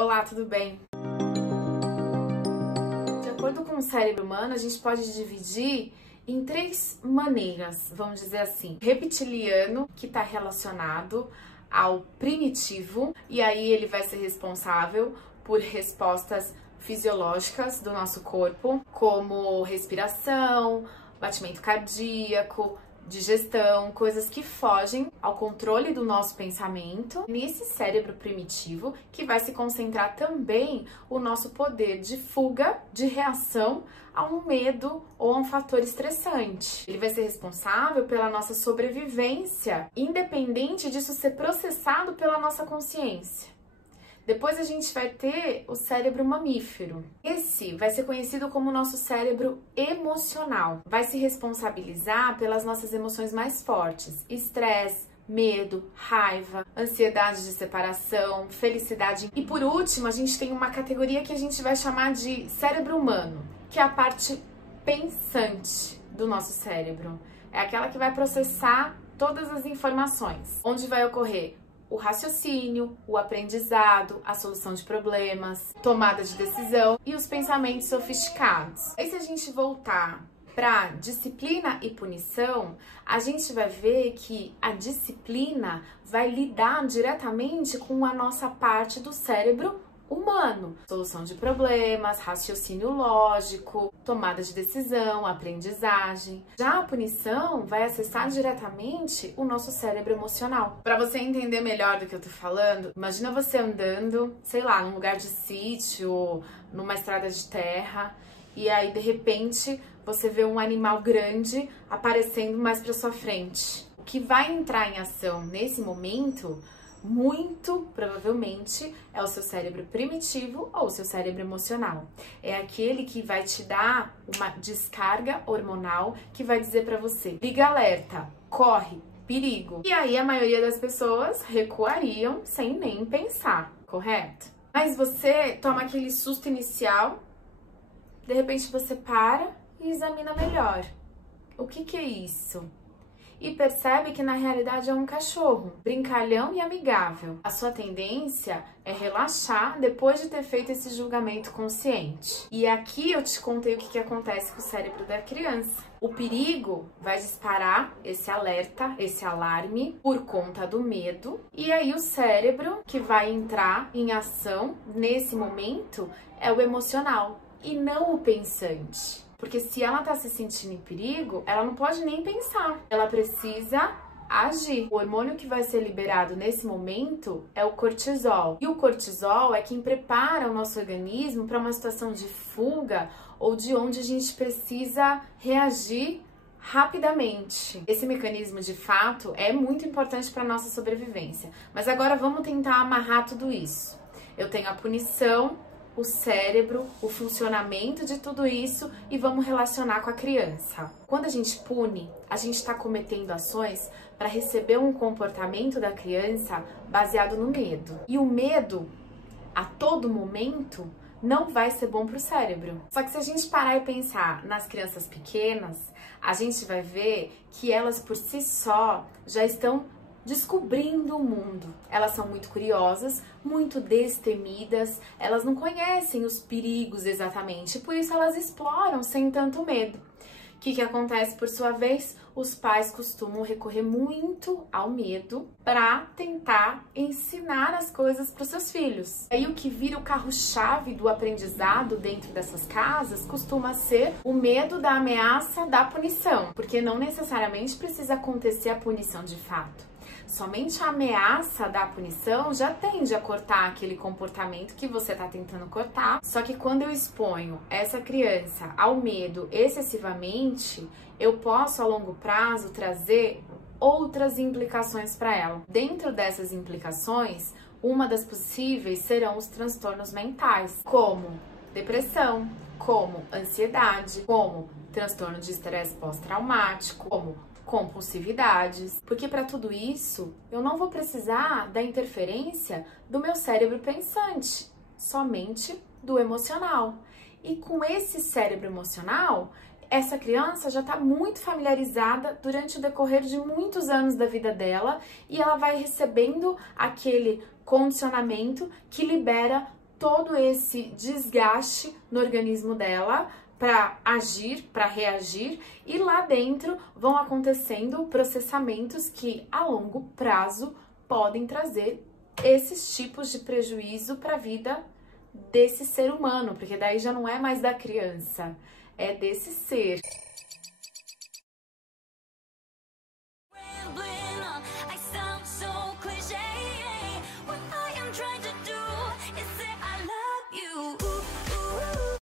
Olá, tudo bem? De acordo com o cérebro humano, a gente pode dividir em 3 maneiras, vamos dizer assim. Reptiliano, que está relacionado ao primitivo, e aí ele vai ser responsável por respostas fisiológicas do nosso corpo, como respiração, batimento cardíaco, digestão, coisas que fogem ao controle do nosso pensamento. Nesse cérebro primitivo, que vai se concentrar também o nosso poder de fuga, de reação a um medo ou a um fator estressante. Ele vai ser responsável pela nossa sobrevivência, independente disso ser processado pela nossa consciência. Depois a gente vai ter o cérebro mamífero. Esse vai ser conhecido como nosso cérebro emocional. Vai se responsabilizar pelas nossas emoções mais fortes: estresse, medo, raiva, ansiedade de separação, felicidade. E por último, a gente tem uma categoria que a gente vai chamar de cérebro humano, que é a parte pensante do nosso cérebro. É aquela que vai processar todas as informações, onde vai ocorrer o raciocínio, o aprendizado, a solução de problemas, tomada de decisão e os pensamentos sofisticados. Aí, se a gente voltar para disciplina e punição, a gente vai ver que a disciplina vai lidar diretamente com a nossa parte do cérebro humano. Solução de problemas, raciocínio lógico, tomada de decisão, aprendizagem. Já a punição vai acessar diretamente o nosso cérebro emocional. Para você entender melhor do que eu tô falando, imagina você andando, sei lá, num lugar de sítio, numa estrada de terra, e aí de repente você vê um animal grande aparecendo mais para sua frente. O que vai entrar em ação nesse momento, muito provavelmente, é o seu cérebro primitivo ou o seu cérebro emocional. É aquele que vai te dar uma descarga hormonal que vai dizer pra você: liga alerta, corre, perigo. E aí a maioria das pessoas recuariam sem nem pensar, correto? Mas você toma aquele susto inicial, de repente você para e examina melhor. O que é isso? E percebe que na realidade é um cachorro, brincalhão e amigável. A sua tendência é relaxar depois de ter feito esse julgamento consciente. E aqui eu te contei o que acontece com o cérebro da criança. O perigo vai disparar esse alerta, esse alarme, por conta do medo. E aí o cérebro que vai entrar em ação nesse momento é o emocional e não o pensante. Porque se ela tá se sentindo em perigo, ela não pode nem pensar. Ela precisa agir. O hormônio que vai ser liberado nesse momento é o cortisol. E o cortisol é quem prepara o nosso organismo para uma situação de fuga ou de onde a gente precisa reagir rapidamente. Esse mecanismo, de fato, é muito importante para nossa sobrevivência. Mas agora vamos tentar amarrar tudo isso. Eu tenho a punição, o cérebro, o funcionamento de tudo isso e vamos relacionar com a criança. Quando a gente pune, a gente está cometendo ações para receber um comportamento da criança baseado no medo. E o medo, a todo momento, não vai ser bom para o cérebro. Só que se a gente parar e pensar nas crianças pequenas, a gente vai ver que elas por si só já estão descobrindo o mundo. Elas são muito curiosas, muito destemidas, elas não conhecem os perigos exatamente, por isso elas exploram sem tanto medo. O que acontece por sua vez? Os pais costumam recorrer muito ao medo para tentar ensinar as coisas para os seus filhos. Aí o que vira o carro-chave do aprendizado dentro dessas casas costuma ser o medo da ameaça da punição, porque não necessariamente precisa acontecer a punição de fato. Somente a ameaça da punição já tende a cortar aquele comportamento que você está tentando cortar. Só que quando eu exponho essa criança ao medo excessivamente, eu posso a longo prazo trazer outras implicações para ela. Dentro dessas implicações, uma das possíveis serão os transtornos mentais, como depressão, como ansiedade, como transtorno de estresse pós-traumático, como compulsividades, porque para tudo isso eu não vou precisar da interferência do meu cérebro pensante, somente do emocional. E com esse cérebro emocional, essa criança já está muito familiarizada durante o decorrer de muitos anos da vida dela e ela vai recebendo aquele condicionamento que libera todo esse desgaste no organismo dela para agir, para reagir, e lá dentro vão acontecendo processamentos que a longo prazo podem trazer esses tipos de prejuízo para a vida desse ser humano, porque daí já não é mais da criança, é desse ser.